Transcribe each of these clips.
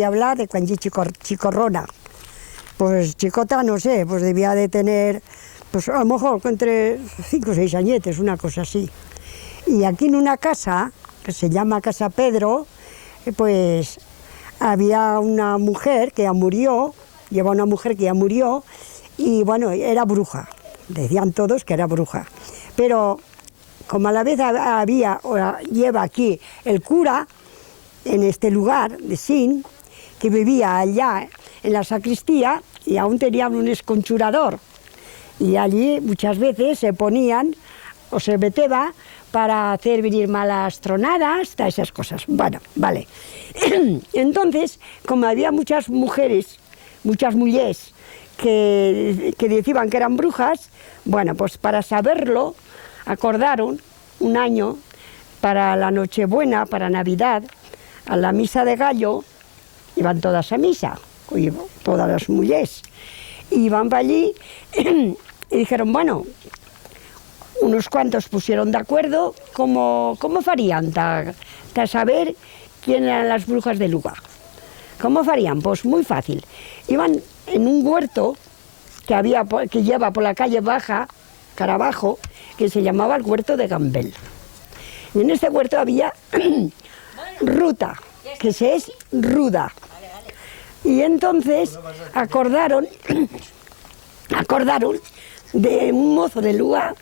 Y hablar de cuando chicorrona, pues chicota, no sé, pues debía de tener, pues a lo mejor entre 5 o 6 añetes, una cosa así. Y aquí en una casa, que se llama Casa Pedro, pues había una mujer que ya murió, lleva una mujer que ya murió, y bueno, era bruja, decían todos que era bruja. Pero como a la vez lleva aquí el cura, en este lugar de Sin, que vivía allá en la sacristía y aún tenían un esconchurador. Y allí muchas veces se ponían o se meteba para hacer venir malas tronadas, todas esas cosas. Bueno, vale. Entonces, como había muchas mujeres que decían que eran brujas, bueno, pues para saberlo, acordaron un año para la Nochebuena, para Navidad, a la misa de gallo, iban todas a misa, todas las mujeres, iban para allí y dijeron, bueno, unos cuantos pusieron de acuerdo cómo farían para saber quién eran las brujas del lugar. ¿Cómo farían? Pues muy fácil. Iban en un huerto que lleva por la calle baja, cara abajo, que se llamaba el huerto de Gambel. Y en este huerto había ruta, que se es ruda. Y entonces acordaron de un mozo del lugar,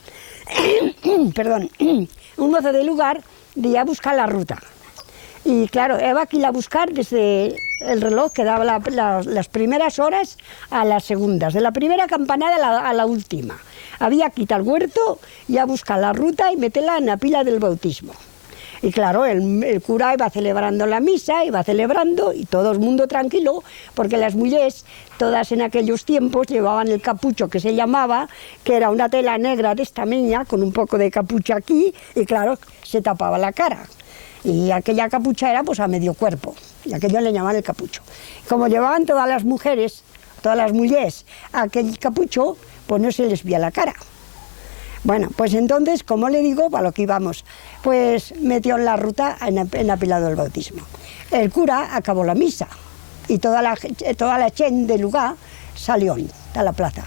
perdón, un mozo del lugar de ir a buscar la ruta. Y claro, iba aquí a buscar desde el reloj que daba las primeras horas a las segundas, de la primera campanada a la última. Había que ir al huerto y a buscar la ruta y meterla en la pila del bautismo. Y claro, el cura iba celebrando la misa, iba celebrando y todo el mundo tranquilo, porque las mujeres, todas en aquellos tiempos, llevaban el capucho que se llamaba, que era una tela negra de esta meña, con un poco de capucha aquí, y claro, se tapaba la cara. Y aquella capucha era pues a medio cuerpo, y aquello le llamaban el capucho. Como llevaban todas las mujeres aquel capucho, pues no se les veía la cara. Bueno, pues entonces, como le digo, para lo que íbamos, pues metió en la ruta en la pila del bautismo. El cura acabó la misa y toda la gente del lugar salió a la plaza.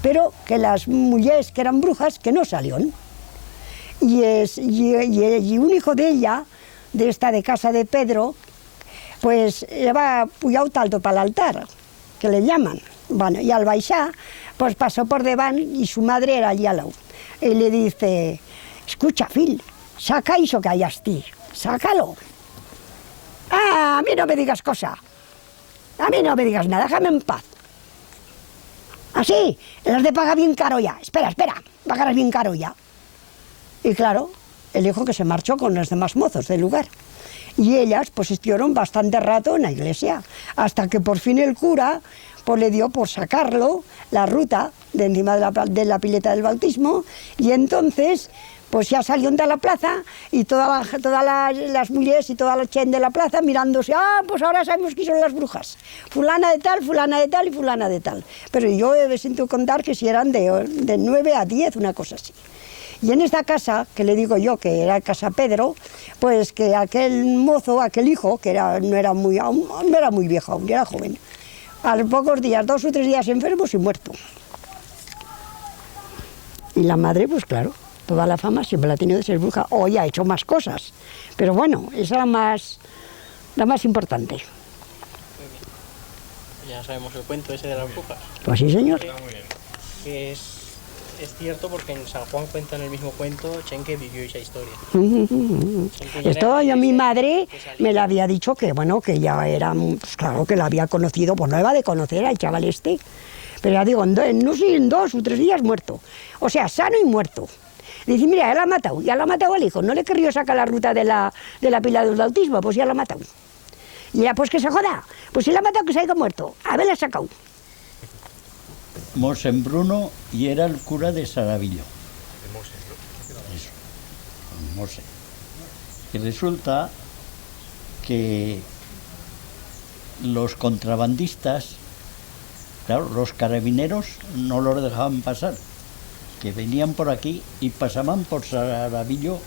Pero que las mujeres que eran brujas, que no salieron. Y un hijo de ella, de casa de Pedro, pues lleva puyado talto para el altar, que le llaman. Bueno, y al baixar, pues pasó por deban y su madre era allí al lado. Y le dice, escucha, Phil, saca eso que hay aquí, sácalo. Ah, a mí no me digas cosa, a mí no me digas nada, déjame en paz. Así, las de pagar bien caro ya, espera, pagarás bien caro ya. Y claro, el hijo que se marchó con los demás mozos del lugar. Y ellas pues estuvieron bastante rato en la iglesia, hasta que por fin el cura pues le dio por sacarlo, la ruta, de encima de la pileta del bautismo, y entonces pues ya salió de la plaza y todas las mujeres y toda la gente de la plaza mirándose, pues ahora sabemos que son las brujas, fulana de tal y fulana de tal. Pero yo he sentido contar que si eran de 9 a 10, una cosa así. Y en esta casa, que le digo yo que era Casa Pedro, pues que aquel mozo, aquel hijo, que no era muy viejo aún, era joven, a los pocos días, 2 o 3 días enfermos y muerto. Y la madre, pues claro, toda la fama siempre la ha tenido de ser bruja. Hoy ha hecho más cosas, pero bueno, esa es la más importante. Ya sabemos el cuento ese de las brujas. Pues sí, señor. Que es cierto porque en San Juan cuenta en el mismo cuento Chenque vivió esa historia. Esto yo, mi madre me la había dicho que bueno, que ya era, pues claro que la había conocido, pues no iba de conocer al chaval este, pero ya digo, no sé, en 2 o 3 días muerto, o sea, sano y muerto. Dice, mira, ya la ha matado al hijo, no le querría sacar la ruta de la pila del bautismo, pues ya la ha matado. Y ya, pues que se joda, pues si la ha matado que se haya muerto, haberla sacado. Mosen Bruno y era el cura de Saravillo. Eso, Mosen. Y resulta que los contrabandistas, claro, los carabineros no los dejaban pasar, que venían por aquí y pasaban por Saravillo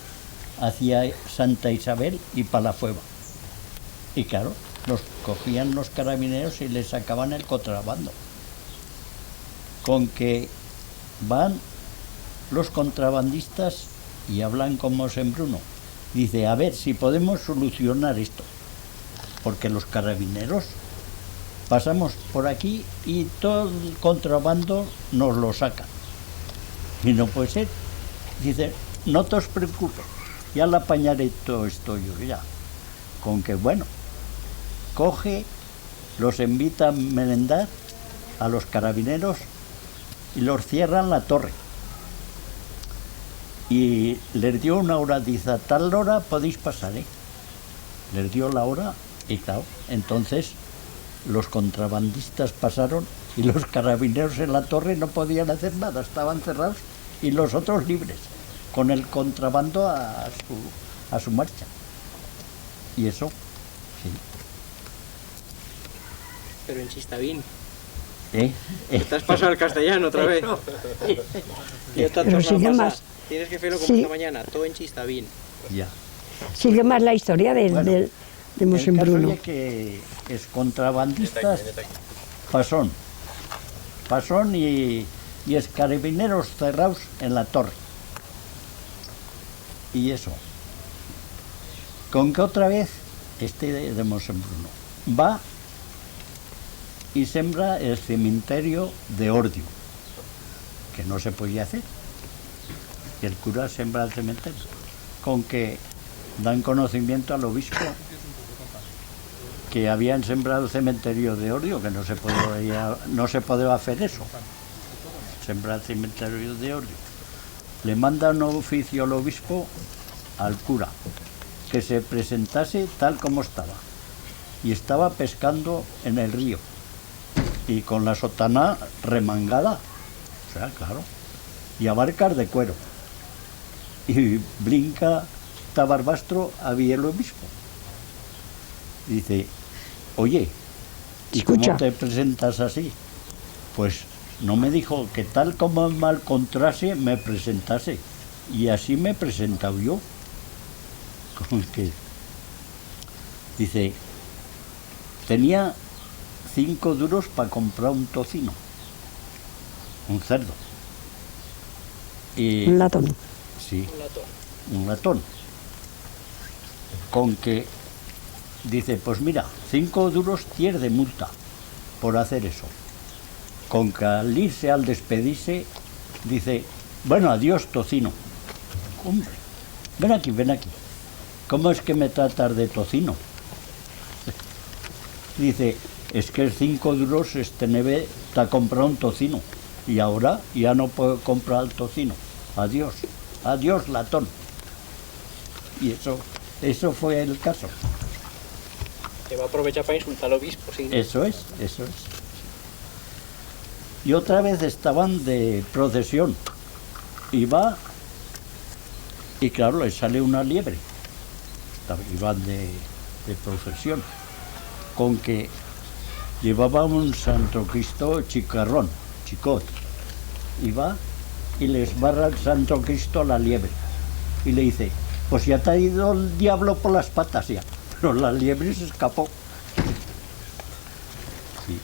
hacia Santa Isabel y Palafueva. Y claro, los cogían los carabineros y les sacaban el contrabando. Con que van los contrabandistas y hablan con Mosén Bruno. Dice, a ver si podemos solucionar esto, porque los carabineros pasamos por aquí y todo el contrabando nos lo sacan. Y no puede ser. Dice, no te os preocupes, ya la apañaré todo esto yo ya. Con que, bueno, coge, los invita a merendar a los carabineros y los cierran la torre. Y les dio una hora, dice, a tal hora podéis pasar, ¿eh? Les dio la hora y claro, entonces los contrabandistas pasaron y los carabineros en la torre no podían hacer nada, estaban cerrados y los otros libres, con el contrabando a su marcha. Y eso, sí. Pero en Chistavín. ¿Eh? Te has pasado al castellano otra vez. Yo te Pero sigue más. Tienes que hacerlo como Sí. esta mañana, todo en Chistavín. Ya. Sigue más la historia Bueno, de Mosén el caso Bruno. es que es contrabandistas pasón y es carabineros cerrados en la torre. Y eso. Con que otra vez de Mosén Bruno va y sembra el cementerio de Ordio, que no se podía hacer. Y el cura sembra el cementerio. Con que dan conocimiento al obispo que habían sembrado el cementerio de Ordio, que no se podía hacer eso. Sembrar el cementerio de Ordio. Le manda un oficio al obispo al cura, que se presentase tal como estaba. Y estaba pescando en el río. Y con la sotana remangada. O sea, claro. Y abarcas de cuero. Y brinca Tabarbastro había el obispo. Dice, oye, ¿y Escucha. cómo te presentas así? Pues no me dijo que tal como me encontrase me presentase. Y así me he presentado yo. Con que, dice, tenía 5 duros para comprar un tocino, un cerdo. Y, Un latón. sí, Un latón. un latón. Con que dice, pues mira, 5 duros tienes de multa por hacer eso. Con que al irse, al despedirse, dice, bueno, adiós tocino. Hombre, ven aquí, ven aquí. ¿Cómo es que me tratas de tocino? Dice, es que 5 duros neve te ha comprado un tocino y ahora ya no puedo comprar el tocino. Adiós, adiós latón. Y eso fue el caso. Te va a aprovechar para insultar al obispo, sí. Eso es. Y otra vez estaban de procesión. Y va, y claro, le sale una liebre. Iban de procesión. Con que llevaba un Santo Cristo chicarrón, chicot. Y va y les barra el Santo Cristo a la liebre. Y le dice, pues ya te ha ido el diablo por las patas ya. Pero la liebre se escapó. Sí.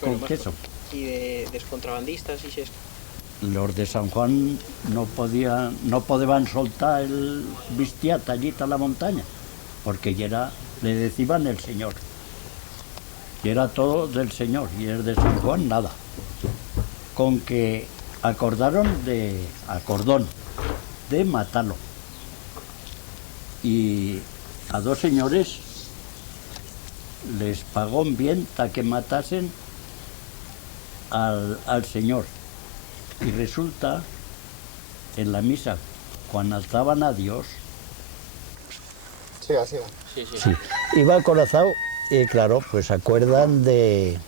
Bueno, Con más queso. Y de contrabandistas y esto. Los de San Juan no podían soltar el Bistiat allí a la montaña, porque ya le decían el Señor. Y era todo del Señor, y el de San Juan nada. Con que acordón de matarlo. Y a 2 señores les pagó bien para que matasen al Señor. Y resulta, en la misa, cuando alzaban a Dios, Sí. iba acorazado y claro, pues acuerdan de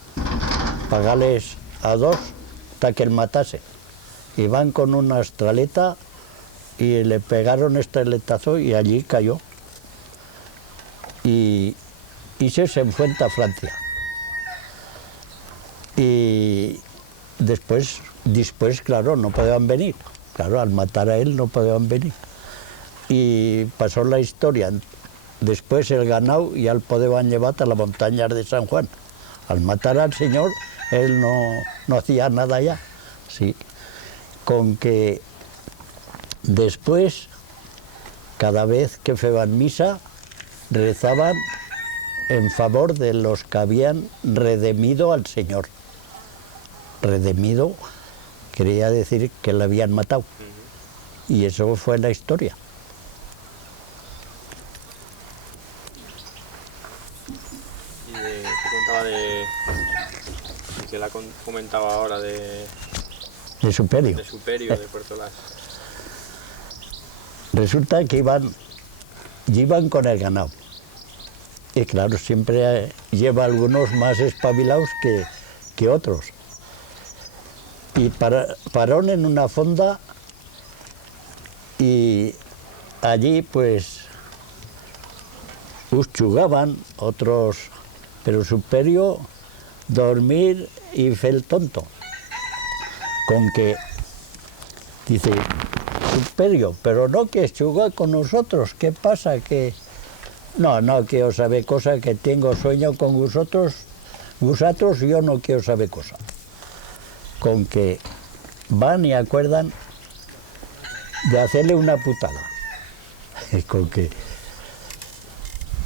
pagarles a 2 para que él matase. Y van con una estraleta y le pegaron estraletazo y allí cayó. Y se enfrenta a Francia. Y después, claro, no podían venir. Claro, al matar a él no podían venir. y pasó la historia. Después el ganado ya el podían llevar a las montañas de San Juan. Al matar al señor, él no hacía nada ya. Sí. Con que después, cada vez que feban misa, rezaban en favor de los que habían redimido al Señor. Redimido quería decir que le habían matado. Y eso fue la historia. Y te contaba que la comentaba ahora de Superio. de Superio, de Puerto Las. Resulta que iban con el ganado. Y claro, siempre lleva algunos más espabilados que otros. Y pararon en una fonda y allí pues jugaban otros, pero Superio dormir y fe el tonto. Con que dice, Superio, pero no que jugar con nosotros, ¿qué pasa? Que no quiero saber cosa, que tengo sueño con vosotros, yo no quiero saber cosa. Con que van y acuerdan de hacerle una putada. Con que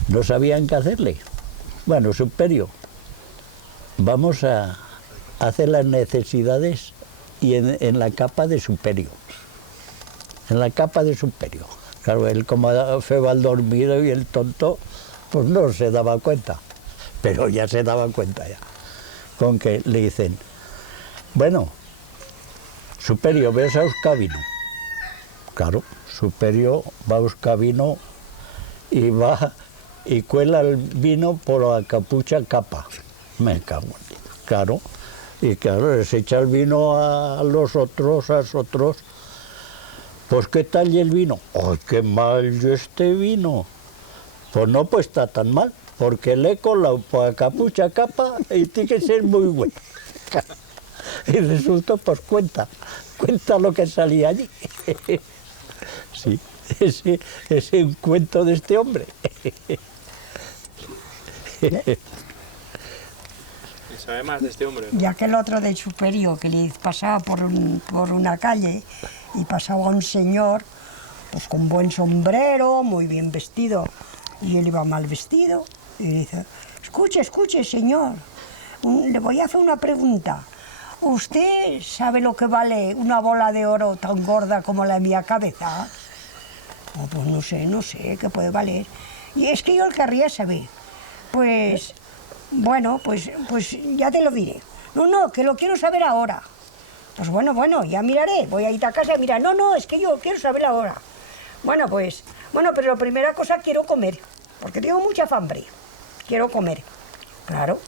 no sabían qué hacerle. Bueno, Superio, vamos a hacer las necesidades y en la capa de Superio. En la capa de Superio. Claro, él como feba al dormido y el tonto, pues no se daba cuenta. Pero ya se daba cuenta ya. Con que le dicen, bueno, Superio, ves a buscar vino. Claro, Superio va a buscar vino y va y cuela el vino por la capucha capa. Me cago en Dios. Claro, y claro, les echa el vino a los otros, Pues, ¿qué tal y el vino? ¡Ay, qué mal yo este vino! Pues no, pues está tan mal, porque le he colado por la capucha capa y tiene que ser muy bueno. Y resultó, pues cuenta lo que salía allí. Sí, ese es un cuento de este hombre. ¿Sabe más de este hombre? ¿No? Y aquel otro de Superio que le pasaba por una calle y pasaba un señor pues con buen sombrero, muy bien vestido, y él iba mal vestido, y dice, escuche, señor, le voy a hacer una pregunta. ¿Usted sabe lo que vale una bola de oro tan gorda como la mía cabeza? Oh, pues no sé, ¿qué puede valer? Y es que yo querría saber. Pues, bueno, pues ya te lo diré. No, que lo quiero saber ahora. Pues bueno, ya miraré, voy a ir a casa y mirar. No, es que yo quiero saber ahora. Bueno, pero la primera cosa quiero comer, porque tengo mucha hambre. Quiero comer, claro.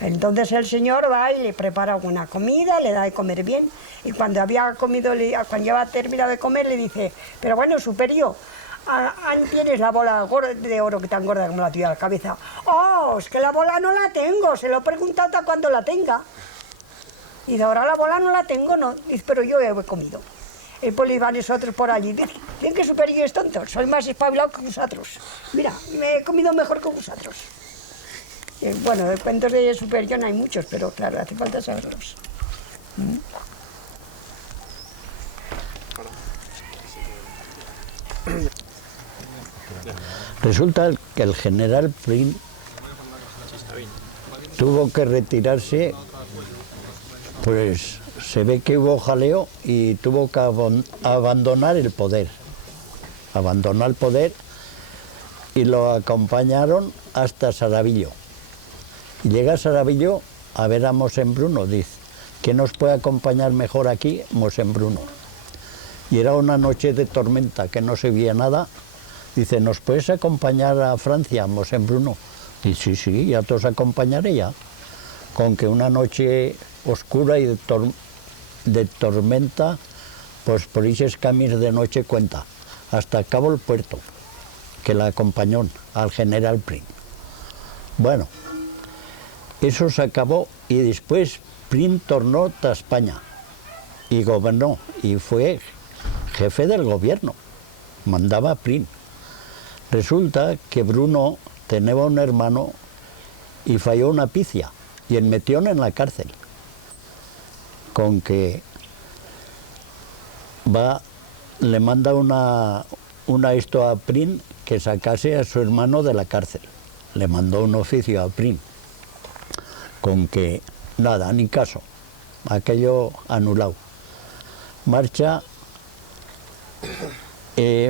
Entonces el señor va y le prepara una comida, le da de comer bien, y cuando había comido, cuando ya había terminado de comer, le dice, pero bueno, Superio, tienes la bola de oro que tan gorda como la tuya a la cabeza. Oh, es que la bola no la tengo, se lo he preguntado hasta cuando la tenga. Y de ahora la bola no la tengo, no, dice, pero yo he comido. Y pues iban nosotros por allí, dicen que Superio es tonto, soy más espabilado que vosotros. Mira, me he comido mejor que vosotros. Bueno, de cuentos de Superio no hay muchos, pero claro, hace falta saberlos. Resulta que el general Prim tuvo que retirarse, pues se ve que hubo jaleo y tuvo que abandonar el poder. Abandonó el poder y lo acompañaron hasta Saravillo. Y llega a Saravillo a ver a Mosén Bruno, dice, ¿quién nos puede acompañar mejor aquí? Mosén Bruno. Y era una noche de tormenta, que no se veía nada. Dice, ¿nos puedes acompañar a Francia, Mosén Bruno? Dice, sí, ya te os acompañaré ya. Con que una noche oscura y de tormenta, pues por esos caminos de noche cuenta, hasta acabó el puerto, que la acompañó al general Prim. Bueno, eso se acabó y después Prim tornó a España y gobernó y fue jefe del gobierno. mandaba Prim. Resulta que Bruno tenía un hermano y falló una picia y el metió en la cárcel. Con que le manda una esto a Prim que sacase a su hermano de la cárcel. Le mandó un oficio a Prim. Con que nada, ni caso. Aquello anulado. Marcha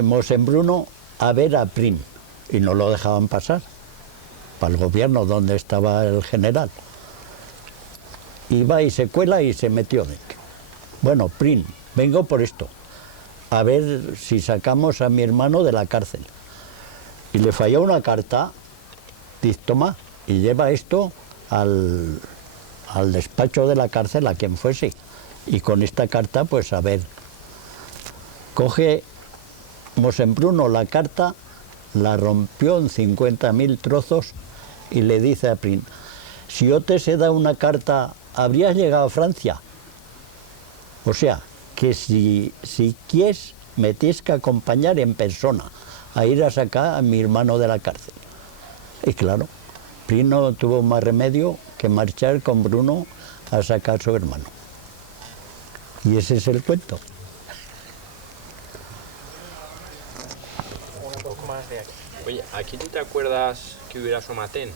Mosén Bruno a ver a Prim y no lo dejaban pasar para el gobierno donde estaba el general. Iba y se cuela y se metió dentro. Bueno, Prim, vengo por esto, a ver si sacamos a mi hermano de la cárcel. Y le falló una carta, dice, toma, y lleva esto al despacho de la cárcel, a quien fuese. Y con esta carta, pues a ver, coge Mosén Bruno la carta, la rompió en 50.000 trozos y le dice a Prim, si yo te se da una carta, ¿habrías llegado a Francia? O sea, que si quieres, me tienes que acompañar en persona a ir a sacar a mi hermano de la cárcel. Y claro, Prim no tuvo más remedio que marchar con Bruno a sacar a su hermano. Y ese es el cuento. Un poco más de aquí. Oye, ¿aquí tú te acuerdas que hubiera somatén?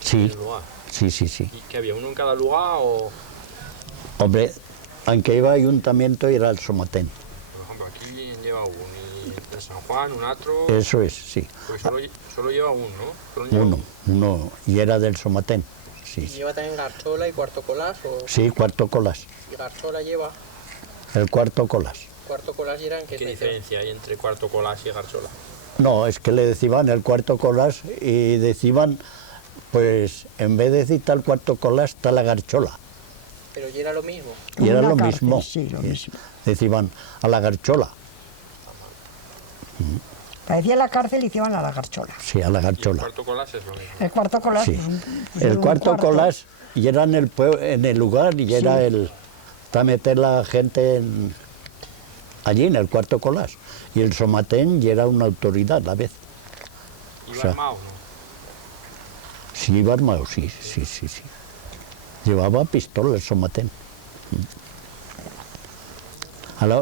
Sí, En el lugar? sí, sí, sí. ¿Y que había uno en cada lugar o...? Hombre, aunque iba a ayuntamiento, era el somatén. Por ejemplo, aquí lleva uno y en San Juan un otro... Eso es, sí. Porque solo lleva uno, ¿no? Solo lleva Uno, y era del somatén. Sí, ¿Y sí. lleva también garchola y cuarto colas? O... Sí, cuarto colas. ¿Y garchola lleva? El cuarto colas. ¿Cuarto colas lleva en qué ¿Qué sección? diferencia hay entre cuarto colas y garchola? No, es que le decían el cuarto colas y decían, pues en vez de decir tal cuarto colas, está la garchola. Pero ya era lo mismo. Y era Una lo cárcel, mismo. sí, lo mismo. Decían a la garchola. Parecía la cárcel y iban a la garchola. Sí, a la Y el garchola. cuarto colas es lo mismo. El cuarto colas. Sí. pues, El un cuarto colas y era en el lugar y era para meter la gente allí en el cuarto colas. Y el somatén y era una autoridad a la vez. ¿Iba O sea, armado, no? Sí, iba armado, sí. Llevaba pistola el somatén.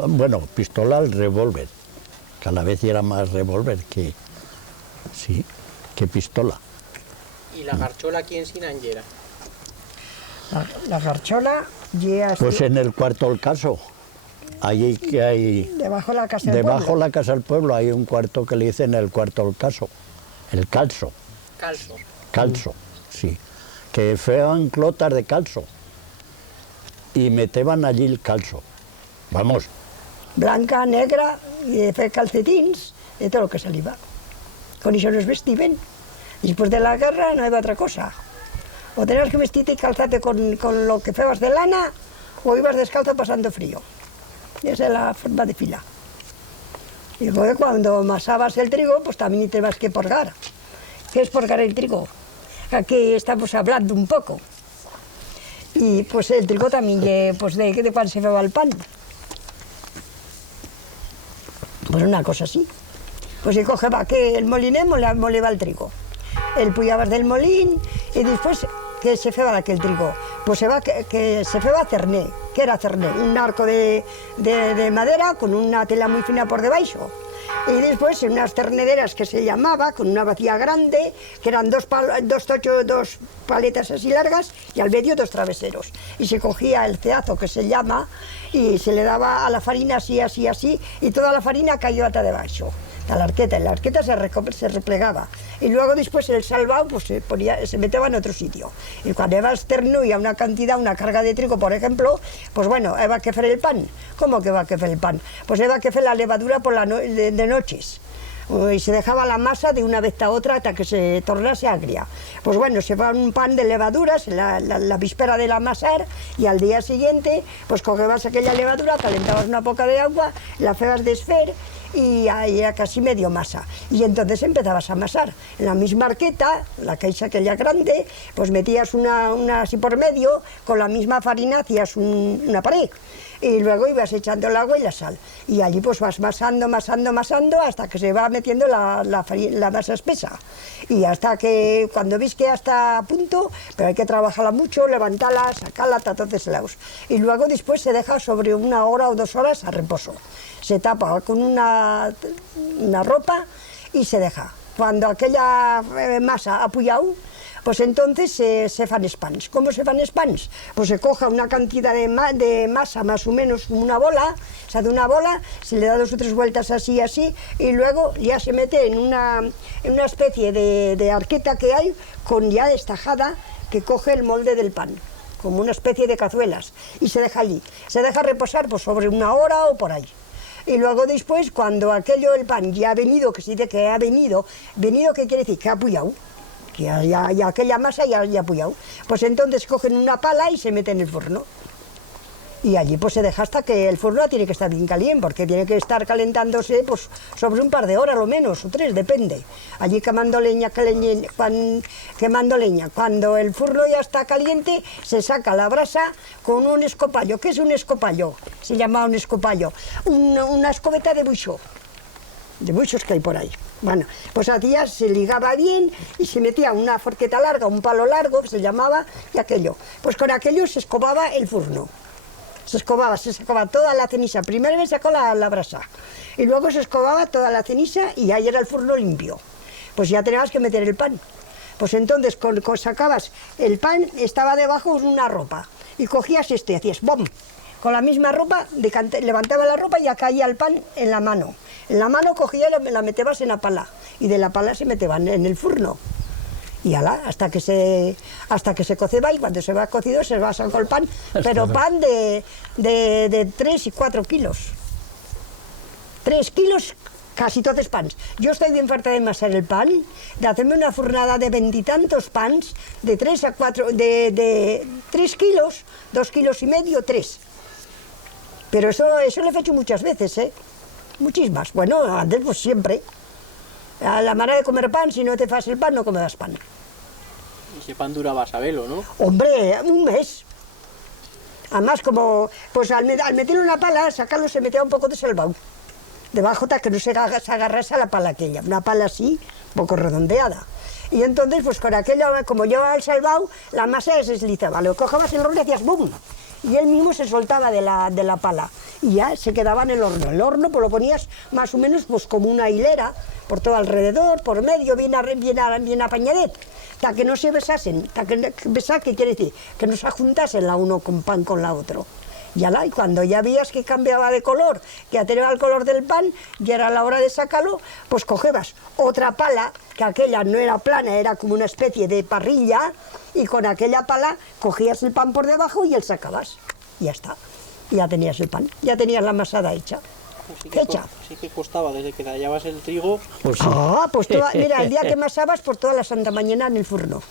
Bueno, pistola al revólver. Que a la vez era más revólver que pistola. ¿Y la garchola aquí en Sinangera? La garchola llega Pues en el cuarto del caso. Allí que hay... debajo de la casa del Debajo de pueblo. la casa del pueblo hay un cuarto que le dicen el cuarto del caso. El calzo. Calzo. Sí. Que fean clotas de calzo. Y meteban allí el calzo. Vamos, Blanca, negra, i de fer calcetins, de tot el que se li va. Con això nos vestiven. Después de la guerra no había otra cosa. O tenías que vestirte y calzarte con lo que febas de lana, o ibas descalzo pasando frío. Y esa es la forma de fila. Y luego cuando amasabas el trigo, pues también te vas que porgar. ¿Qué es porgar el trigo? Aquí estamos hablando un poco. Y pues el trigo también, pues de cuando se feba el pan. Pues una cosa así. Pues se cogeba que el moliné moleba el trigo. El puyabas del molín y después que se feba aquel trigo. Pues que se feba cerné. ¿Qué era cerné? Un arco de madera con una tela muy fina por debajo. Y después en unas ternederas que se llamaba, con una vacía grande, que eran dos paletas así largas y al medio dos traveseros. Y se cogía el ceazo que se llama y se le daba a la farina así, así, así, y toda la farina cayó hasta debajo. A la arqueta se replegaba. Y luego después el salvado pues se metía en otro sitio. Y cuando iba externo y a una cantidad, una carga de trigo, por ejemplo, pues bueno, iba que hacer el pan. ¿Cómo que iba que hacer el pan? Pues iba que hacer la levadura por de noches. Y se dejaba la masa de una vez a otra hasta que se tornase agria. Pues bueno, se va un pan de levaduras la víspera del amasar y al día siguiente pues cogebas aquella levadura, calentabas una poca de agua, la hacías desfer y ahí era casi medio masa. Y entonces empezabas a amasar. En la misma arqueta, la caixa aquella grande, pues metías una así por medio, con la misma farina hacías una pared. y luego ibas echando el agua y la sal. Y allí pues vas masando hasta que se va metiendo la masa espesa. Y hasta que, cuando ves que ya está a punto, pero hay que trabajarla mucho, levantarla, sacarla, entonces laos. Y luego después se deja sobre 1 hora o 2 horas a reposo. Se tapa con una ropa y se deja. Cuando aquella masa ha puyado, pues entonces se fan spans. ¿Cómo se fan spans? Pues se coja una cantidad de masa más o menos como una bola, se hace una bola, se le da 2 o 3 vueltas así, y luego ya se mete en una especie de arqueta que hay, con ya destajada, que coge el molde del pan, como una especie de cazuelas, y se deja allí. Se deja reposar pues sobre 1 hora o por ahí. Y luego después, cuando el pan ya ha venido, que se dice que ha venido, ¿qué quiere decir? Que ha puyado. Que ya aquella masa ya ha puyado. Pues entonces cogen una pala y se mete en el forno. Y allí pues se deja hasta que el forno tiene que estar bien caliente, porque tiene que estar calentándose pues sobre un par de horas, lo menos, o 3, depende. Allí quemando leña. Cuando el forno ya está caliente, se saca la brasa con un escopallo. ¿Qué es un escopallo? Se llama un escopallo. Una escobeta de buixo. De muchos que hay por ahí. Bueno, pues a días se ligaba bien y se metía una forqueta larga, un palo largo, que se llamaba, y aquello. Pues con aquello se escobaba el forno. Se sacaba toda la ceniza. Primero me sacó la brasa y luego se escobaba toda la ceniza y ahí era el forno limpio. Pues ya tenías que meter el pan. Pues entonces cuando sacabas el pan, estaba debajo una ropa y cogías hacías ¡bom! Con la misma ropa, levantaba la ropa y ya caía el pan en la mano. En la mano cogía y la metías en la pala, y de la pala se metían en el forno. Y ala, hasta que se coceba, y cuando se va cocido se va a sacar el pan, pero pan de 3 y 4 kilos. 3 kilos, casi todos pans. Yo estoy bien farta de amasar el pan, de hacerme una fornada de 20 y tantos pans, de 3 a 4, de 3 kilos, 2 kilos y medio, 3. Pero eso lo he hecho muchas veces, ¿eh? Muchísimas. Bueno, antes pues siempre. A la manera de comer pan, si no te fas el pan, no comerás pan. Y ese pan duraba a sabelo, ¿no? Hombre, 1 mes. Además, como, pues al meterle una pala, sacarlo se metía un poco de salvado. Debajo para que no se agarrase a la pala aquella. Una pala así, un poco redondeada. Y entonces, pues con aquello, como llevaba el salvado, la masa se deslizaba. Lo cogabas en el horno y hacías ¡bum! Y él mismo se soltaba de la pala y ya se quedaba en el horno. El horno pues lo ponías más o menos pues como una hilera por todo alrededor, por medio, bien apañadet, hasta que no se besasen. Besar, ¿qué quiere decir? Que no se juntasen la uno con pan con la otro. Y cuando ya veías que cambiaba de color, que ya tenía el color del pan, ya era la hora de sacarlo, pues cogebas otra pala, que aquella no era plana, era como una especie de parrilla, y con aquella pala cogías el pan por debajo y el sacabas. Y ya está. Y ya tenías el pan, ya tenías la masada hecha. Sí que costaba, desde que hallabas el trigo. Pues sí. Pues mira, el día que masabas, por toda la santa mañana en el forno.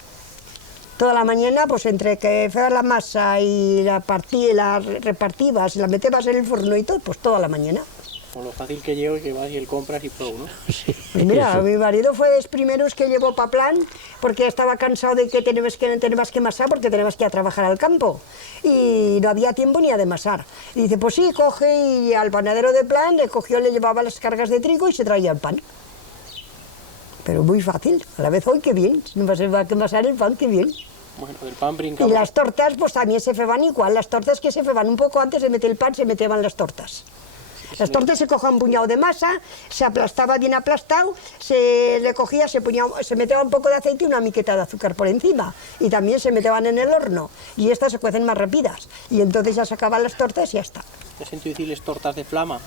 Toda la mañana, pues entre que fuera la masa y la repartibas y la metías en el forno y todo, pues toda la mañana. Con lo fácil que llevo y que vas y el compras y todo, ¿no? Sí, Pues mira, eso. mi marido fue de los primeros que llevó pa' plan, porque estaba cansado de que tenemos que masar, porque tenemos que ir a trabajar al campo. Y no había tiempo ni a de masar. Y dice, pues sí, coge, y al panadero de plan le cogió, le llevaba las cargas de trigo y se traía el pan. Pero muy fácil, a la vez hoy qué bien, si no va a masar el pan, qué bien. Bueno, del pan Y brincamos. las tortas pues también se feban igual, las tortas que se feban un poco antes de meter el pan, se metían las tortas. Las tortas se cogía un puñado de masa, se aplastaba bien aplastado, se le cogía, se metía un poco de aceite y una miqueta de azúcar por encima. Y también se metían en el horno. Y estas se cuecen más rápidas. Y entonces ya sacaban las tortas y ya está. ¿Te has sentido decirles tortas de flama?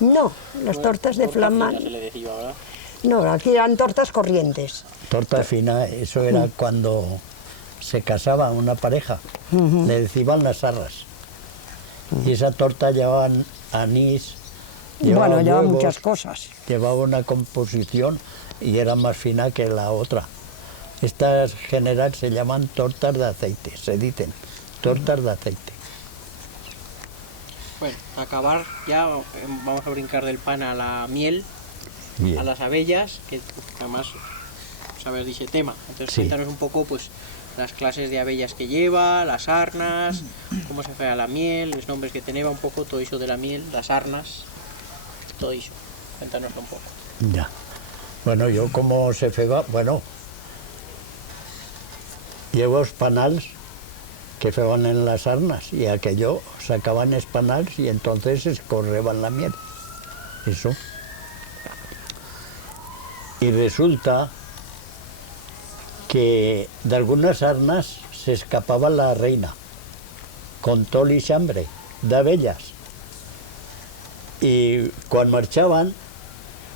No, las tortas de flama. Ya se le decía, ¿verdad? No, aquí eran tortas corrientes. Torta fina, eso era cuando se casaba una pareja, le decían las arras. Y esa torta llevaba anís, Bueno, lleva huevos, muchas cosas. llevaba una composición y era más fina que la otra. Estas general se llaman tortas de aceite, se dicen tortas de aceite. Bueno, para acabar ya vamos a brincar del pan a la miel, Bien. a las abellas, que además sabes de ese tema. Entonces Sí. cuéntanos un poco, pues, las clases de abellas que lleva, las arnas, cómo se fa la miel, los nombres que tenía, un poco todo eso de la miel, las arnas, todo eso. Cuéntanoslo un poco. Ya. Bueno, yo como se feba, bueno, llevo panals que feban en las arnas y aquello sacaban espanals y entonces escorreban la miel. Eso. Y resulta que de algunas arnas se escapaba la reina con tol y chambre d'abellas. Y cuando marchaban,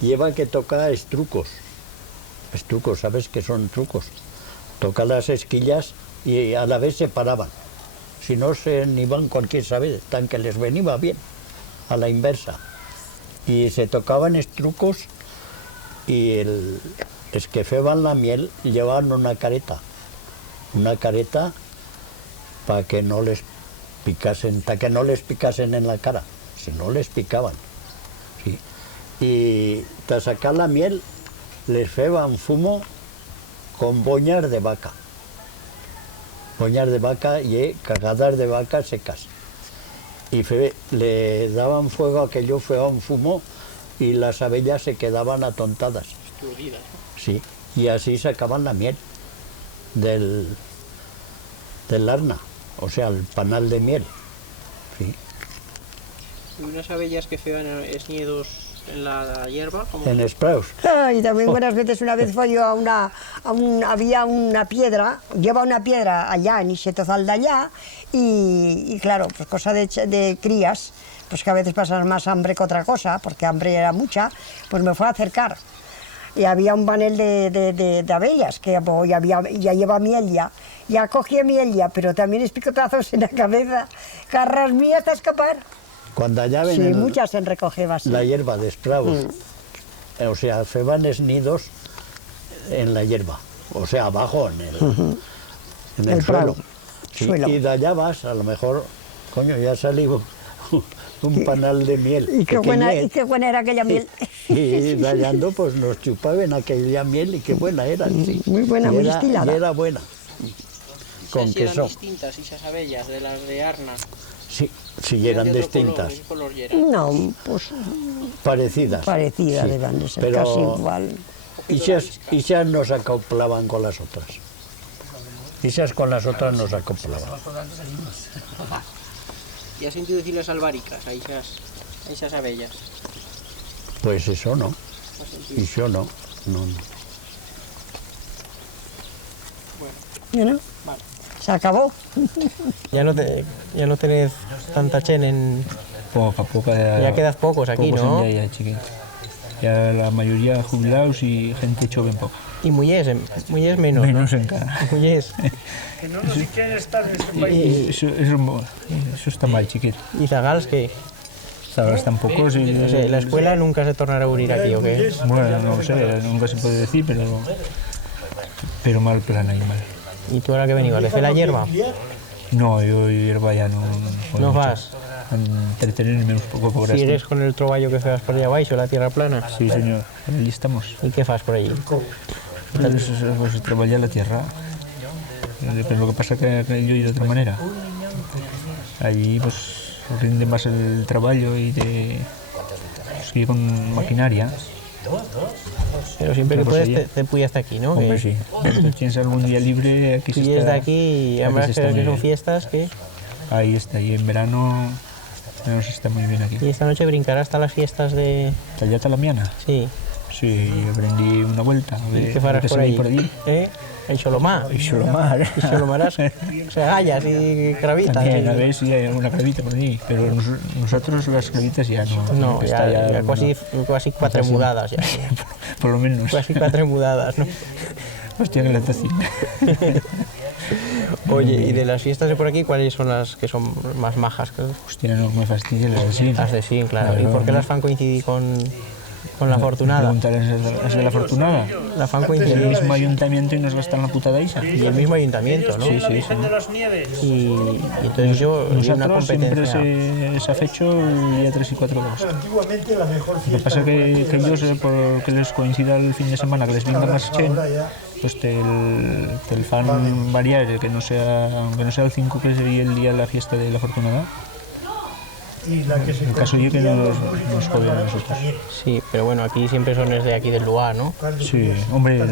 lleva que tocar estrucos. Estrucos, ¿sabes qué son trucos? Toca las esquillas y a la vez se paraban. Si no, se iban cualquier sabe, tan que les venía bien, a la inversa. Y se tocaban estrucos y es que feban la miel llevaban una careta para que no les picasen, en la cara, si no les picaban. ¿Sí? Y para sacar la miel les feban fumo con boñas de vaca. Boñas de vaca y cagadas de vaca secas. Y le daban fuego a aquello, feban fumo y las abellas se quedaban atontadas. Estudidas, ¿no? Sí, y así sacaban la miel del arna, o sea, el panal de miel. Sí. Y unas abellas que feban esniedos en la hierba, como En Spraus. Y también buenas veces, una vez fue yo había una piedra, lleva una piedra allá en Ixetozal de allá, y claro, pues cosa de crías, pues que a veces pasan más hambre que otra cosa, porque hambre era mucha, pues me fue a acercar. Y había un panel de abellas, que ya lleva miel ya cogía miel ya, pero también es picotazos en la cabeza, carras mías hasta escapar. Cuando allá Sí, ven muchas se recogían así. la hierba de Spraus, o sea, feban nidos en la hierba, o sea, abajo en el El suelo. prado, Sí, suelo. y de allá vas, a lo mejor, coño, ya salió un panal de miel. Y qué pequeñet. buena era aquella miel. Y dallando pues nos chupaban aquella miel y qué buena era. Sí. Muy buena, Y muy era, destilada. y era buena. Con si eran queso. distintas esas abellas de las de Arna. Sí, sí, eran De otro distintas. color, ¿qué color eran? No, pues Parecidas. parecidas sí, deben de ser, pero casi igual. Isas no se acoplaban con las otras. Isas con las otras no se acoplaban. ¿Y has sentido decir las albáricas a esas abellas? Pues eso no, ¿Has sentido? eso no. Bueno, Vale. se acabó. Ya no tenés tanta chen en... Poca. Ya quedas pocos aquí, pocos ¿no? Ya, chiquito. Ya la mayoría jubilados y gente joven poca. Y muyes menos, Menos ¿no? en cara. Muyes. Que no nos quieren estar en este país. Eso está mal, chiquito. ¿Y zagals qué? Ahora están pocos y... No sé, ¿la escuela nunca se tornará a unir aquí o qué? Bueno, no lo sé, nunca se puede decir, pero mal plan ahí, mal. ¿Y tú ahora qué venís? ¿De hacer la hierba? No, yo hierba ya no... ¿No vas? Entretenerme un poco por esto. ¿Sigues con el troballo que feas por allá abajo, la tierra plana? Sí, señor, allí estamos. ¿Y qué fas por allí? Pues trabajar la tierra. Pero lo que pasa es que yo he de otra manera. Allí pues rinde más el trabajo y sigue con maquinaria. Pero siempre que Pues puedes allí. te puy hasta aquí, ¿no? Hombre, Que sí. Si tienes algún día libre, aquí se tú está... de aquí y además aquí se está que muy son bien. fiestas, ¿qué? Ahí está, y en verano se está muy bien aquí. Y esta noche brincarás hasta las fiestas de... ¿Tallata la miana? Sí. Sí, aprendí una vuelta. A ver, ¿Y qué farás qué por se ve allí? por allí. ¿Eh? En Xolomá. Y Xolomar. Y Xolomarás, o sea, gallas y cravitas. También, a y- ver si hay alguna cravita por allí. Pero nosotros las cravitas ya no. No, que ya, está ya casi cuatro casi- mudadas ya. Por lo menos. Casi cuatro mudadas, ¿no? Hostia, en la tacita. Oye, y de las fiestas de por aquí, ¿cuáles son las que son más majas? Hostia, no me fastidies las así. Las de sí, claro. ¿Y Claro, por qué ¿no? las fan coincidir con Con la Afortunada. Preguntarles de la Afortunada. La fan El coincidencia. mismo ayuntamiento y nos gastan la putada esa. Y el mismo ayuntamiento, ¿no? Sí, La sí, Virgen sí. de las Nieves. Y entonces yo vi una Nosotros siempre competencia. se ha hecho el día 3 y 4 de agosto. Antiguamente la mejor Lo que fiesta. pasa que ellos, porque les coincida el fin de semana, que les venga más chen, pues el fan variar, que no sea el 5, que sería el día de la fiesta de la Afortunada. Y la que se En caso yo que nos joden a nosotros. Sí, pero bueno, aquí siempre son es de aquí del lugar, ¿no? Sí, hombre, yo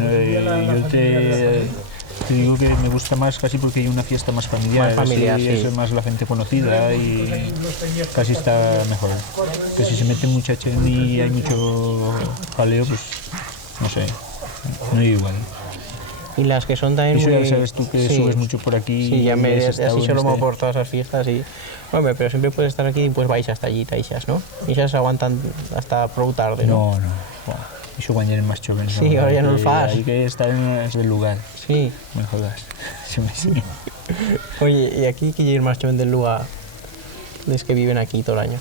te digo que me gusta más casi porque hay una fiesta más familiar, Más familiar, así sí. es más la gente conocida y casi está mejor. Que si se mete mucha chen y hay mucho jaleo, pues no sé, no es igual. Y las que son también Eso muy... ya sabes tú que sí. subes mucho por aquí. Sí, ya me has estado así en solo este- por todas esas fiestas y... Hombre, pero siempre puedes estar aquí y pues vais hasta allí, taixas, ¿no? Y se aguantan hasta prou tarde, ¿no? No, no. Buah, Això quan eren más jóvenes. Sí, ahora ya no lo fas. Hay que estar en el lugar. Sí. Me jodas. Sí. Oye, ¿y aquí que ir más joven del lugar? Es que viven aquí todo el año.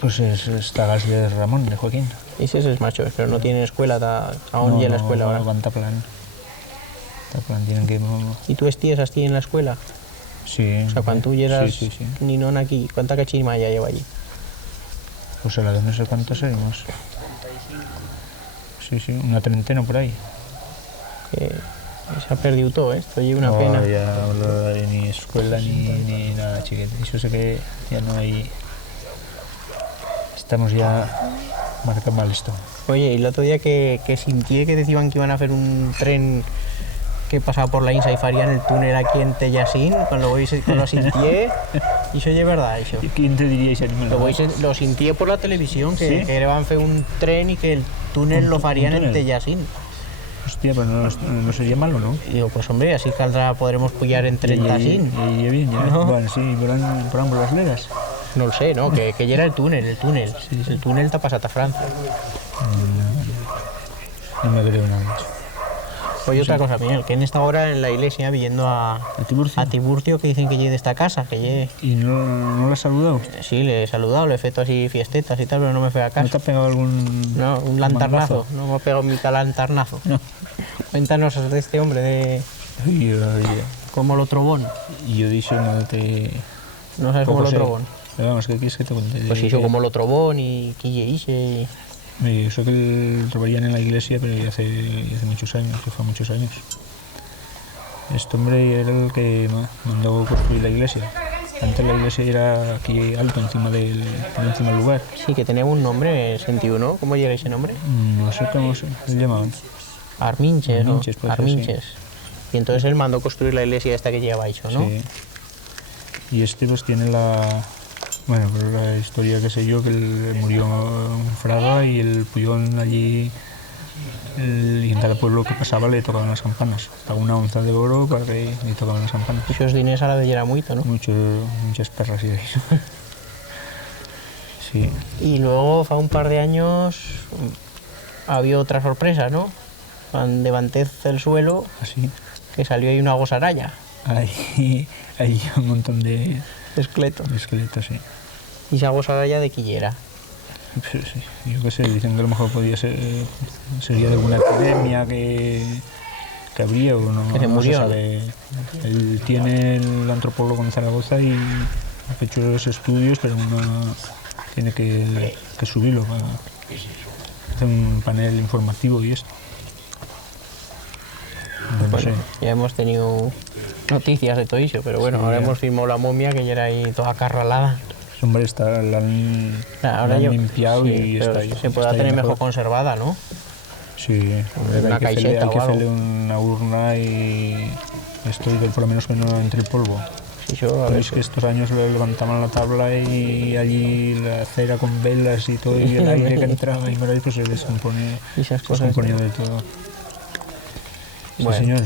Pues está García de Ramón, de Joaquín. Y ese es más joven, pero no tienen escuela, aún ya en la escuela ahora. Van Taplan. Taplan tienen que... ¿Y tú estías así en la escuela? Sí. O sea, cuando tú llegas Sí. ni non aquí, ¿cuánta cachima ya lleva allí? Pues a la de no sé cuántos éramos. Sí, una treintena por ahí. Que se ha perdido todo, ¿eh? Esto lleva una no, pena. Ya no hay ni escuela ni nada, chiquete. Eso sé que ya no hay... Estamos ya marcando mal esto. Oye, y el otro día que sentí que decían que iban a hacer un tren que pasaba por la Insa y farían el túnel aquí en Tellasín, cuando lo sintié, y eso es verdad, eso. ¿Quién te diría ese animal? Lo sintié por la televisión, que ¿Sí? iban a hacer un tren y que el túnel lo farían en túnel? Tellasín. Hostia, pero no sería malo, ¿no? Y digo, pues hombre, así podremos pullar en Tellasín. Y bien, ya. ¿No? Bueno, sí, por las leras. No lo sé, ¿no? Que ya era el túnel. El túnel te ha pasado a Francia. No me creo nada. Oye, otra cosa, Miguel, que en esta hora en la iglesia viendo a Tiburcio, que dicen que llegue de esta casa, que llegue. ¿Y no lo has saludado? Sí, le he saludado, le he feito así fiestetas y tal, pero no me fue a ¿No casa. te ha pegado algún... No, un lantarnazo, no me ha pegado mi lantarnazo. No. Cuéntanos de este hombre, de como lo trobón. Y yo dije, no te... No sabes cómo lo trobón. Pero vamos, ¿qué quieres que te cuente? Pues hizo como lo trobón y quille hice. Yo sé que lo trobarían en la iglesia, pero ya hace muchos años, que fue muchos años. Este hombre era el que mandó construir la iglesia. Antes la iglesia era aquí alto, encima del lugar. Sí, que tenía un nombre, sentido, ¿no? ¿Cómo llega ese nombre? No sé cómo se llamaban. Arminches, ¿no? Arminches, puede ser, Arminches. Y entonces él mandó construir la iglesia esta que lleva hecho, ¿no? Sí. Y este pues tiene bueno, por la historia que sé yo, que él murió en Fraga y el Puyón allí, y en cada pueblo que pasaba le tocaban las campanas. Pagó una onza de oro para que le tocaban las campanas. Esos diners a la de era mucho, ¿no? Muchas perras y ahí. Sí. Y luego, hace un par de años, había otra sorpresa, ¿no? Cuando levantez el suelo, Así. que salió ahí una gosaralla, Hay un montón de esqueleto. esqueletos, sí. Y esa gosaralla de quillera. Pero sí, yo qué sé, dicen que a lo mejor sería de alguna epidemia que habría o no, Que se no murió. sabe. Él tiene el antropólogo en Zaragoza y ha hecho los estudios, pero tiene que subirlo para hacer un panel informativo y esto. No Bueno, sé. ya hemos tenido noticias de todo eso, pero bueno, Sí, ahora ya. hemos filmado la momia, que ya era ahí toda acarralada. Ese hombre la han limpiado sí, y pero está se podrá está tener mejor. mejor conservada, ¿no? Sí, Una caixeta hay que o algo. hacerle una urna y esto, y por lo menos que no entre el polvo. Sí, yo, a Pero ver, es que estos años le levantaban la tabla y allí la cera con velas y todo, y el aire que entraba y por ahí pues se descompone, y esas se cosas. descomponía de todo. Sí, Bueno. señor.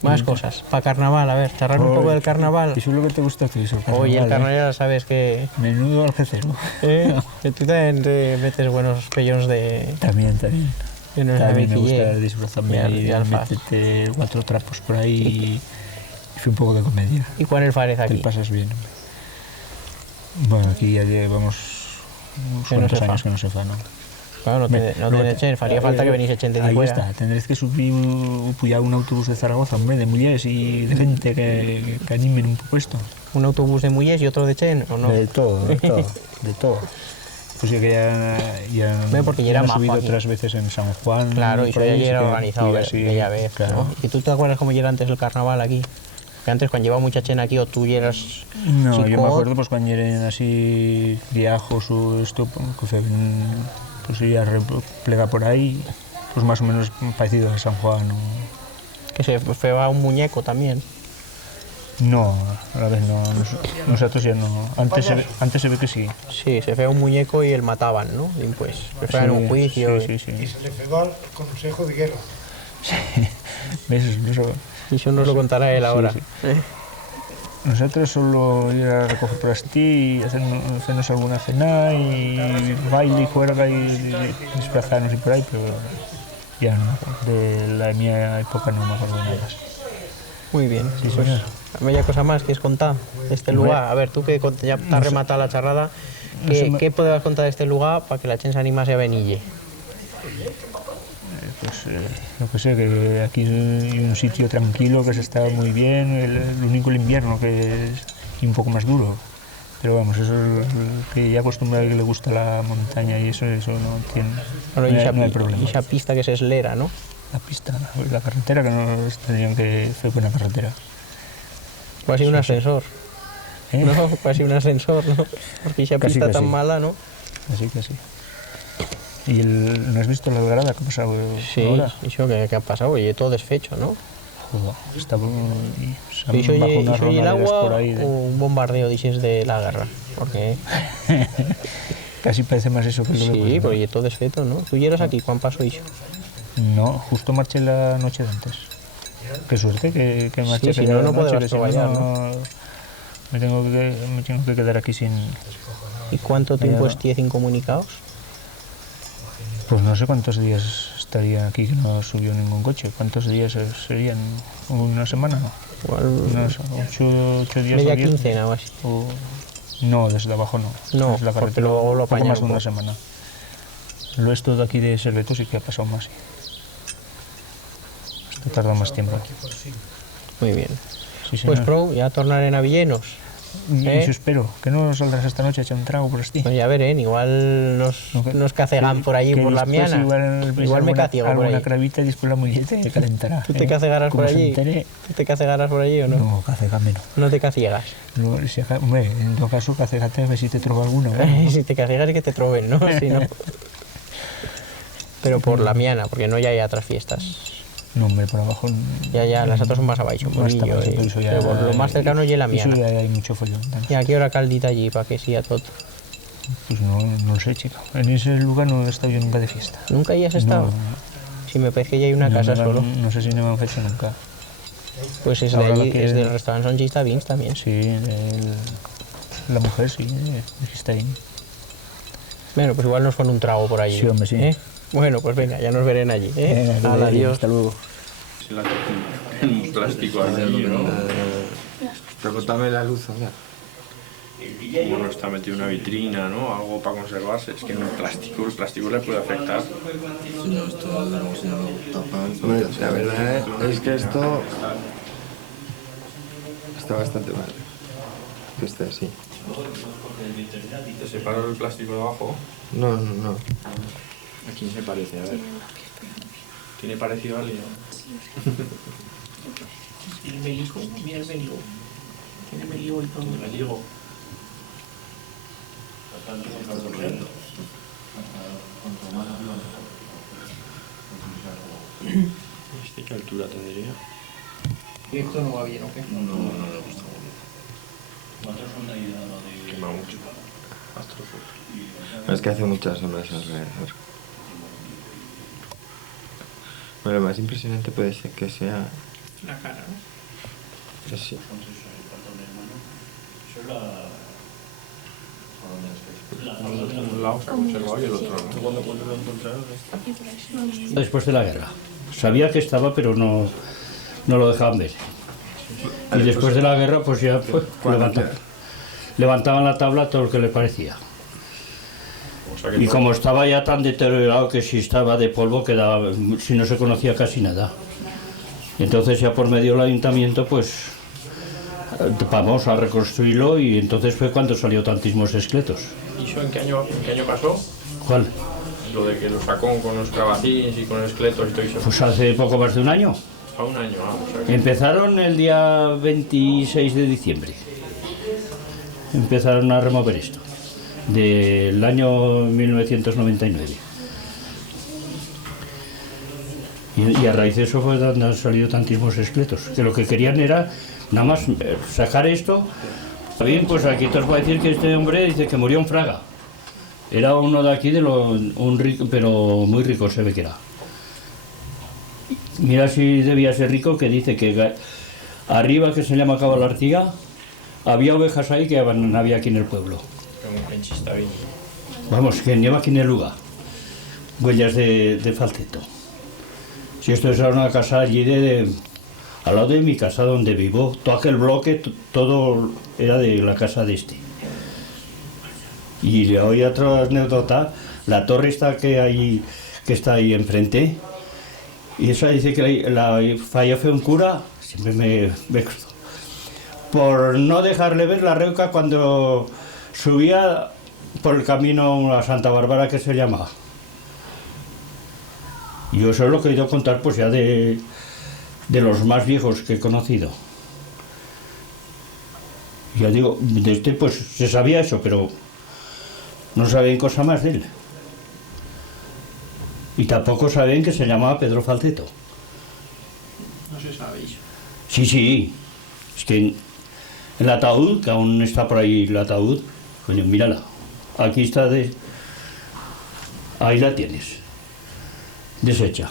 Más cosas. Para carnaval, a ver, charlar un poco del carnaval. Eso es lo que te gusta a ti, eso, Oye, el carnaval, carnaval ya sabes que, ¿eh? Menudo algecero. que tú también te metes buenos pellones de También. no También me sabes gusta qué. disfrazarme Ya, y ya alfaz. meterte 4 trapos por ahí y fue un poco de comedia. ¿Y cuál es el farez Te aquí? pasas bien. Bueno, aquí ya llevamos unos Que no cuantos se fa. años que no se fa, ¿no? Claro, no tiene chen, faría falta que venís chen de ahí fuera. está, tendréis que subir pujar un autobús de Zaragoza, hombre, de mujeres y de gente que animen un poco esto. Un autobús de Mullés y otro de chen, ¿o no? De todo, de todo. Pues ya que ya Porque ya era han majo subido aquí. otras veces en San Juan. Claro, y por eso ahí, ya sí era que organizado, fui así, ya ves, claro. ¿no? ¿Y tú te acuerdas cómo era antes el carnaval aquí? Que antes cuando llevaba mucha chen aquí o tú eras... No, yo me chicot, acuerdo pues cuando eran así viajos o esto, que pues ya replega por ahí, pues más o menos parecido a San Juan. que se feba un muñeco también. No, a la vez no, nosotros ya no. Antes se ve que sí. Sí, se fea un muñeco y el mataban, ¿no? Y pues, se fea en un juicio. Sí. Y se le pegó al Consejo de Guerra. ¿Ves? Eso, Y eso nos lo contará él ahora. sí. Nosotros solo ir a recoger plasti y hacernos alguna cena y baile y juerga y desplazarnos y por ahí, pero ya no, de la mía época no me acuerdo de nada. Muy bien. Sí, Pues, señor. ¿había cosa más que es contar de este lugar? A ver, tú que ya estás rematada la charrada, ¿qué podemos contar de este lugar para que la gente se animase a venille? Pues lo que sé, que aquí hay un sitio tranquilo que se está muy bien, el único el invierno que es y un poco más duro. Pero vamos, eso es que ya acostumbra a que le gusta la montaña y eso no tiene Bueno, no hay problema. y esa pista que se eslera, ¿no? La pista, la carretera, que no tendrían que hacer buena carretera. Casi un ascensor. ¿Eh? No, casi un ascensor, ¿no? Porque esa Casi, pista casi. tan mala, ¿no? Así que sí. ¿Y ¿no has visto la grada que ha pasado Sí, ahora? eso que ha pasado, oye, todo desfecho, ¿no? Joder, está se han ¿Y eso bajado oye unas el romaderas agua por ahí. o un bombardeo, dices, de la guerra? Porque Casi parece más eso que lo de sí, Puebla. pues oye, todo desfecho, ¿no? ¿Tú llegas aquí? ¿Cuándo pasó eso? No, justo marché la noche de antes. Qué suerte que marché si aquella no, no noche, podrás que si no, trabajar, me tengo que quedar aquí sin... ¿Y cuánto tiempo no. estés incomunicados? Pues no sé cuántos días estaría aquí que no subió ningún coche. ¿Cuántos días serían? ¿Una semana? Igual No sé, 8 días media o 10. quincena o así. No, desde abajo no. No, desde la porque carretera, luego lo poco apañan más de un una poco. semana. Lo esto de aquí de Serveto sí que ha pasado más. Esto tarda más tiempo aquí. Muy bien. Sí, señor. Pues, Pro, ya tornaré a Villenos. Y ¿eh? eso espero, que no saldrás esta noche a echar un trago por aquí. Pues ya veré, igual nos cacegan por allí, Que por la después miana. Igual me caciego por alguna allí. cravita y después la mujer te calentará. ¿Tú te cacegarás por Como se allí? entere- ¿Tú te cacegarás por allí o no? No, cacegame no. No te caciegas. No, hombre, en todo caso, cacegate a ver si te trova alguna. ¿no? Si te caciegas y que te troben, ¿no? Si no. Pero por la miana, porque no ya hay otras fiestas. No, hombre, por abajo. Ya, las otras son más abajo, Más Morillo, abajo, pero eso ya- pero por lo más cercano es la Eso miana. ya hay mucho follón. ¿Y a qué hora caldita allí, para que sea todo? Pues no lo sé, chica. En ese lugar no he estado yo nunca de fiesta. ¿Nunca hayas estado? No, Si me parece que ya hay una casa solo. No sé si no me han hecho nunca. Pues es de Ahora allí, que- es del restaurante Sonchista Beans también. Sí, la mujer sí, está ahí. Bueno, pues igual nos pone un trago por allí. Sí, hombre, sí. ¿eh? Bueno, pues venga, ya nos verán allí. Hala, adiós. Hasta luego. En un plástico allí, ¿no? Pero contame la luz, anda. Como no está metido en una vitrina, ¿no? Algo para conservarse. Es que en un plástico, el plástico le puede afectar. Hombre, la verdad es que esto está bastante mal. Que esté así. ¿Te separo el plástico de abajo? No. ¿A quién se parece? A ver. ¿Tiene parecido a alguien? El melico, mira el melico. Tiene melico y todo. Me digo. ¿Este qué altura tendría? ¿Y esto no va bien o qué? No le gusta muy bien. Quema mucho. Es que hace muchas sombras alrededor. Bueno, lo más impresionante puede ser que sea... La cara, ¿no? Sí. Un lado se ha conservado y el otro no. Después de la guerra. Sabía que estaba, pero no lo dejaban ver. Y después de la guerra, pues ya levantaban la tabla todo lo que le parecía. sea que Y todo- como estaba ya tan deteriorado que si estaba de polvo, quedaba, si no se conocía casi nada. Entonces ya por medio del ayuntamiento, pues vamos a reconstruirlo y entonces fue cuando salió tantísimos esqueletos. ¿Y eso en qué año pasó? ¿Cuál? Lo de que lo sacó con los clavacines y con los esqueletos y todo eso. Pues hace poco más de un año. A un año, o sea que... Empezaron el día 26 de diciembre. Empezaron a remover esto. Del año 1999. Y a raíz de eso fue donde han salido tantísimos esqueletos. Que lo que querían era nada más sacar esto. Bien, pues aquí te os voy a decir que este hombre dice que murió en Fraga. Era uno de aquí, un rico, pero muy rico se ve que era. Mira si debía ser rico, que dice que arriba, que se llama Cabo la Artiga, había ovejas ahí que no había aquí en el pueblo. Como en Chistavín. Vamos, que lleva aquí en el lugar. Huellas de Falceto. Si esto es una casa allí al lado de mi casa donde vivo, todo aquel bloque, todo era de la casa de este. Y le oí otra anécdota, la torre esta que está ahí enfrente, y esa dice que la falleció un cura, siempre me acuerdo, por no dejarle ver la reuca cuando subía por el camino a Santa Bárbara, que se llamaba. Y yo eso es lo que he ido contar, pues ya de los más viejos que he conocido. Ya digo, de este pues se sabía eso, pero no sabían cosa más de él. Y tampoco sabían que se llamaba Pedro Falceto. No se sabe eso. Sí, sí. Es que el ataúd, que aún está por ahí el ataúd, coño, mírala. Aquí está ahí la tienes. Deshecha.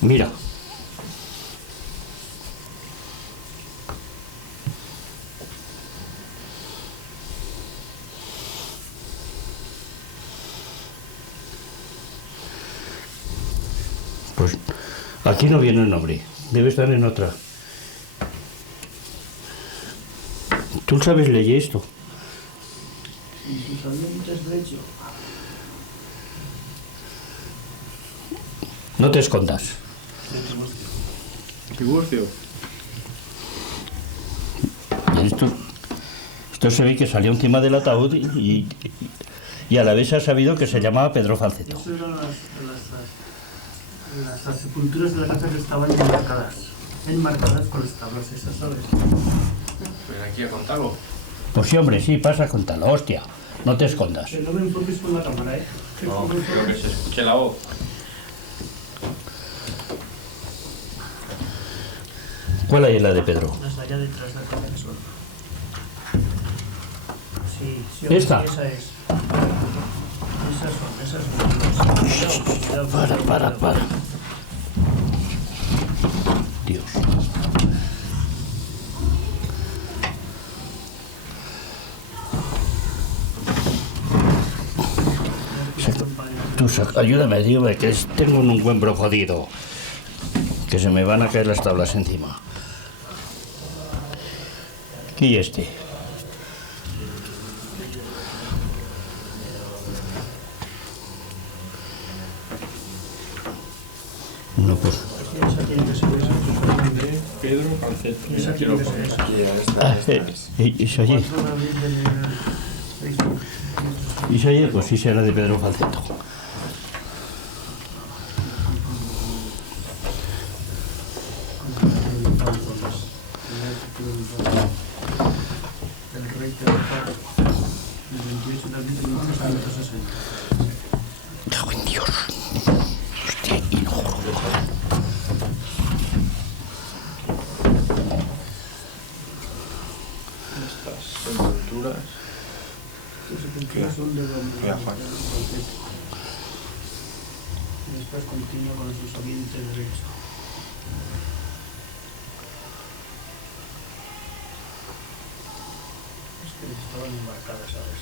Mira. Pues aquí no viene el nombre, debe estar en otra. ¿Tú sabes leer esto? No te escondas. Tiburcio. Esto se ve que salió encima del ataúd y a la vez ha sabido que se llamaba Pedro Falceto. Eso eran las sepulturas de la casa que estaban enmarcadas con las tablas esas, ¿sabes? Ven aquí a contarlo. Pues sí, hombre, sí, pasa a contarlo, hostia. No te escondas. Que no me enfoques con la cámara, ¿eh? No, creo que se escuche la voz. ¿Cuál hay en la de Pedro? Las allá detrás de la cámara solo. Sí, sí, ¿Esta? sí, esa es. Esas son. Para. Dios. Ayúdame, dime, que tengo un encuentro jodido. Que se me van a caer las tablas encima. ¿Y este? No, pues. Pedro Falceto. Esa Aquí tiene lo que pongo. ser esa. ¿Eso allí? ¿Y eso allí? Pues sí será de Pedro Falceto. El rey del Paro, del 28 de abril de 1960. ¡Cago en Dios! Hostia, y no joder. Estas sepulturas. Estas sepulturas son de don Mira, Juan. Y después continúa con su saliente derecho. Es que estaban embarcadas, ¿sabes?